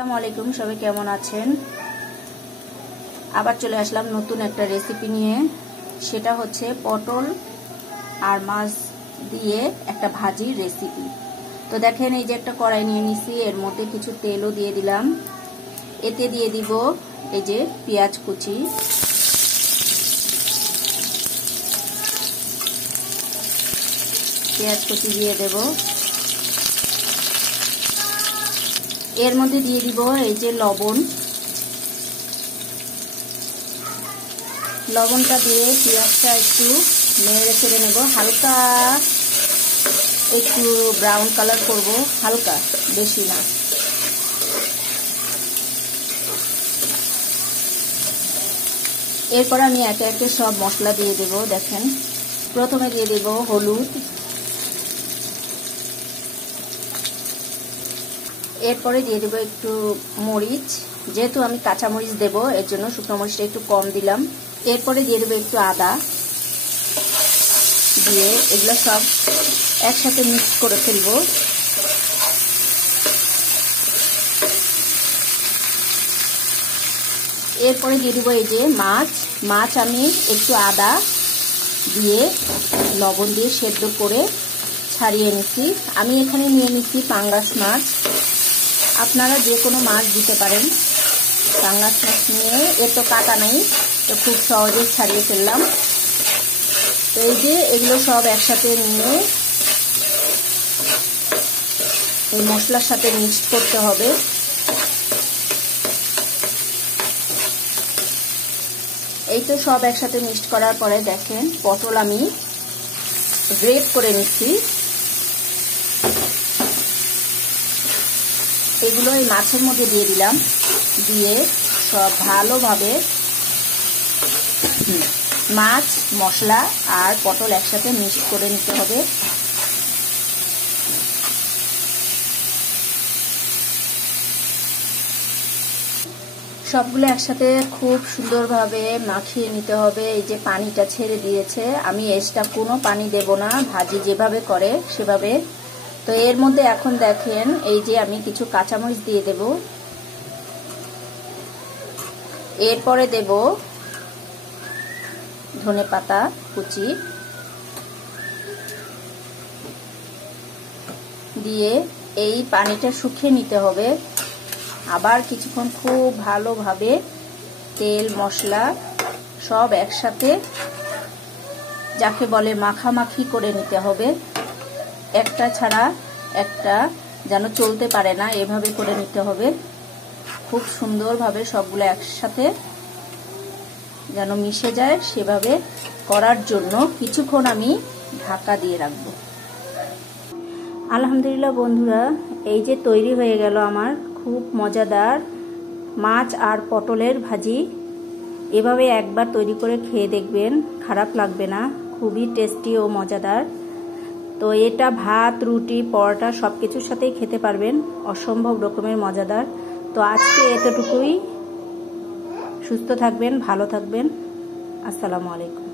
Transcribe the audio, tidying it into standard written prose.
আসসালামু আলাইকুম, সবাই কেমন আছেন? আবার চলে আসলাম নতুন একটা রেসিপি নিয়ে। সেটা হচ্ছে পটল আর মাছ দিয়ে একটা ভাজির রেসিপি। তো দেখেন, এই যে একটা কড়াই নিয়ে নিছি, এর মধ্যে কিছু তেলও দিয়ে দিলাম। এতে দিয়ে দিব এই যে পেঁয়াজ কুচি, দিয়ে দেব। এর মধ্যে দিয়ে দিব এই যে লবণটা দিয়ে পেঁয়াজটা একটু নেড়ে ছেড়ে নেব। হালকা একটু ব্রাউন কালার করব, হালকা, বেশি না। এরপর আমি একে একে সব মশলা দিয়ে দেব। দেখেন, প্রথমে দিয়ে দেব হলুদ, এরপরে দিয়ে দেব একটু মরিচ, যেহেতু আমি কাঁচা মরিচ দেব এর জন্য শুকনো মরিচটা একটু কম দিলাম। এরপরে দিয়ে দেব একটু আদা, দিয়ে এগুলো সব একসাথে মিক্স করে ফেলব। এরপরে দিয়ে দেব এই যে মাছ আমি একটু আদা দিয়ে লবণ দিয়ে সেদ্ধ করে ছাড়িয়ে নিচ্ছি। আমি এখানে নিয়ে নিচ্ছি পাঙ্গাস মাছ, আপনারা যে কোনো মাছ দিতে পারেন। পাঙ্গাস মাছ নিয়ে, এর তো কাটা নাই, তো খুব সহজে ছাড়িয়ে ফেললাম। তো এই যে এগুলো সব একসাথে নিয়ে এই মশলার সাথে মিক্সড করতে হবে। এই তো সব একসাথে মিক্সড করার পরে দেখেন, পটল আমি গ্রেট করে নিচ্ছি। এগুলো এই মাছের মধ্যে দিয়ে দিলাম, দিয়ে সব ভালোভাবে মাছ, মশলা আর পটল একসাথে মিক্স করে নিতে হবে। সবগুলো একসাথে খুব সুন্দরভাবে মাখিয়ে নিতে হবে। এই যে পানিটা ছেড়ে দিয়েছে, আমি এক্সট্রা কোনো পানি দেব না, ভাজি যেভাবে করে সেভাবে। তো এর মধ্যে এখন দেখেন, এই যে আমি কিছু কাঁচামরিচ দিয়ে দেব। এরপরে দেব ধনেপাতা কুচি, দিয়ে এই পানিটা শুকিয়ে নিতে হবে। আবার কিছুক্ষণ খুব ভালোভাবে তেল মশলা সব একসাথে, যাকে বলে মাখামাখি করে নিতে হবে। একটা ছাড়া একটা যেন চলতে পারে না, এভাবে করে নিতে হবে। খুব সুন্দরভাবে সবগুলো একসাথে যেন মিশে যায়, সেভাবে করার জন্য কিছুক্ষণ আমি ঢাকা দিয়ে রাখব। আলহামদুলিল্লাহ বন্ধুরা, এই যে তৈরি হয়ে গেল আমার খুব মজাদার মাছ আর পটলের ভাজি। এভাবে একবার তৈরি করে খেয়ে দেখবেন, খারাপ লাগবে না, খুবই টেস্টি ও মজাদার। তো এটা ভাত, রুটি, পরোটা সব কিছুর সাথেই খেতে পারবেন, অসম্ভব রকমের মজাদার। তো আজকে এতটুকুই। সুস্থ থাকবেন, ভালো থাকবেন। আসসালামু আলাইকুম।